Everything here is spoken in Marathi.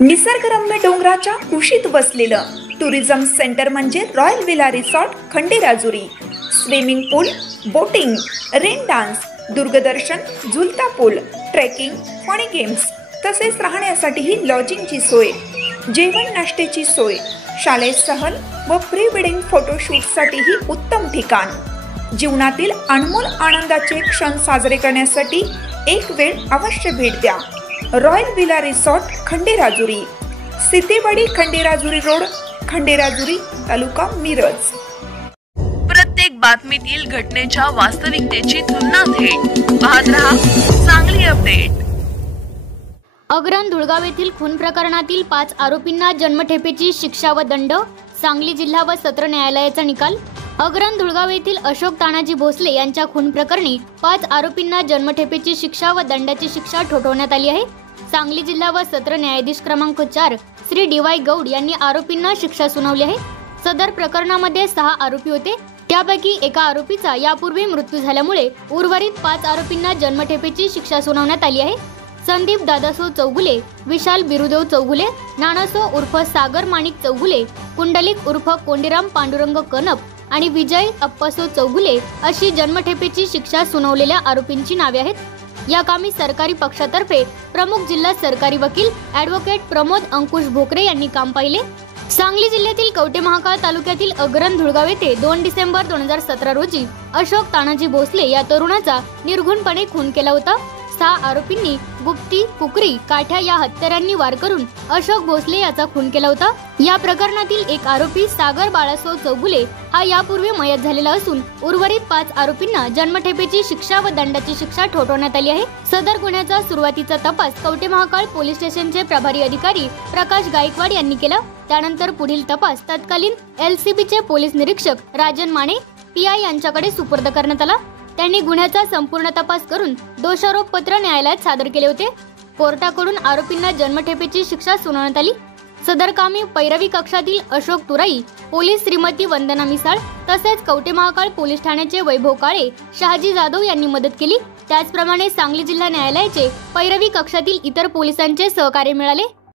निसर्गरम्य डोंगराच्या कुशीत बसलेलं टुरिझम सेंटर म्हणजे royal villa resort Khanderajuri. Swimming pool, boating, rain dance, दूरदर्शन, झुलता पूल, ट्रेकिंग, फनी गेम्स तसेच राहण्यासाठीही लॉजिंगची सोय, जेवण नाश्त्याची सोय, शालेय सहल व प्री वेडिंग फोटोशूटसाठीही उत्तम ठिकाण। जीवनातील अनमोल आनंदाचे क्षण साजरे करण्यासाठी एक वेळ अवश्य भेट द्या। Royal villa resort Khanderajuri, Sitewadi Khanderajuri road, Khanderajuri, taluka Miraj. प्रत्येक बातमीतील घटनेच्या वास्तविकतेची तुलना थेट पाहत रहा सांगली अपडेट। अग्रण धुळगाव येथील खून प्रकरणातील 5 आरोपींना जन्मठेपेची शिक्षा व दंड। सांगली जिल्हा व सत्र न्यायालयाचा निकाल। अग्रण धुळगाव येथील अशोक तानाजी भोसले यांच्या खून प्रकरणी 5 आरोपींना जन्मठेपेची शिक्षा व दंडाची शिक्षा ठोठावण्यात आली आहे। सांगली जिल्हा व सत्र न्यायाधीश क्रमांक 4 श्री डी.वाय. गौड यांनी आरोपींना शिक्षा सुनावली आहे। सदर प्रकरणामध्ये 6 आरोपी होते, त्यापैकी एका आरोपीचा यापूर्वी मृत्यू झाल्यामुळे उर्वरित 5 आरोपींना जन्मठेपेची शिक्षा सुनावण्यात आली आहे। संदीप दादासो चौगुले, विशाल बिरुदेव चौगुले, नानासो उर्फ सागर माणिक चौगुले, कुंडलिक उर्फ कोंडीराम पांडुरंग कनप आणि विजय अप्पासो चौगुले अशी जन्मठेपेची शिक्षा सुनावलेल्या आरोपींची नावे आहेत। या कामी सरकारी पक्षातर्फे प्रमुख जिल्हा सरकारी वकील ॲडव्होकेट प्रमोद अंकुश भोकरे यांनी काम पाहिले। सांगली जिल्ह्यातील कवठे महाकाळ तालुक्यातील अग्रण धुळगाव येथे 2 डिसेंबर 2017 रोजी अशोक तानाजी भोसले या तरुणाचा निर्घृणपणे खून केला होता। 6 आरोपींनी गुप्ती, कुकरी, काठ्या या हत्यारांनी वार करून अशोक भोसले याचा खून केला होता। या प्रकरणातील एक आरोपी सागर बाळासो चौगुले हा यापूर्वी मयत झालेला असून उर्वरित 5 आरोपींना जन्मठेपेची शिक्षा व दंडाची शिक्षा ठोठावण्यात आली आहे। सदर गुन्ह्याचा सुरुवातीचा तपास कवठे महाकाळ पोलीस स्टेशनचे प्रभारी अधिकारी प्रकाश गायकवाड यांनी केला। त्यानंतर पुढील तपास तत्कालीन LCBचे पोलीस निरीक्षक राजन माने PI यांच्याकडे सुपूर्द करण्यात आला। त्यांनी गुन्ह्याचा संपूर्ण तपास करून दोषारोप पत्र न्यायालयात सादर केले होते। कोर्टाकडून आरोपींना जन्मठेपेची शिक्षा सुनावण्यात आली। सदर कामी पैरवी कक्षातील अशोक तुराई, पोलीस श्रीमती वंदना मिसाळ तसेच कवठे महाकाळ पोलीस ठाण्याचे वैभव काळे, शहाजी जाधव यांनी मदत केली। त्याचप्रमाणे सांगली जिल्हा न्यायालयाचे पैरवी कक्षातील इतर पोलिसांचे सहकार्य मिळाले।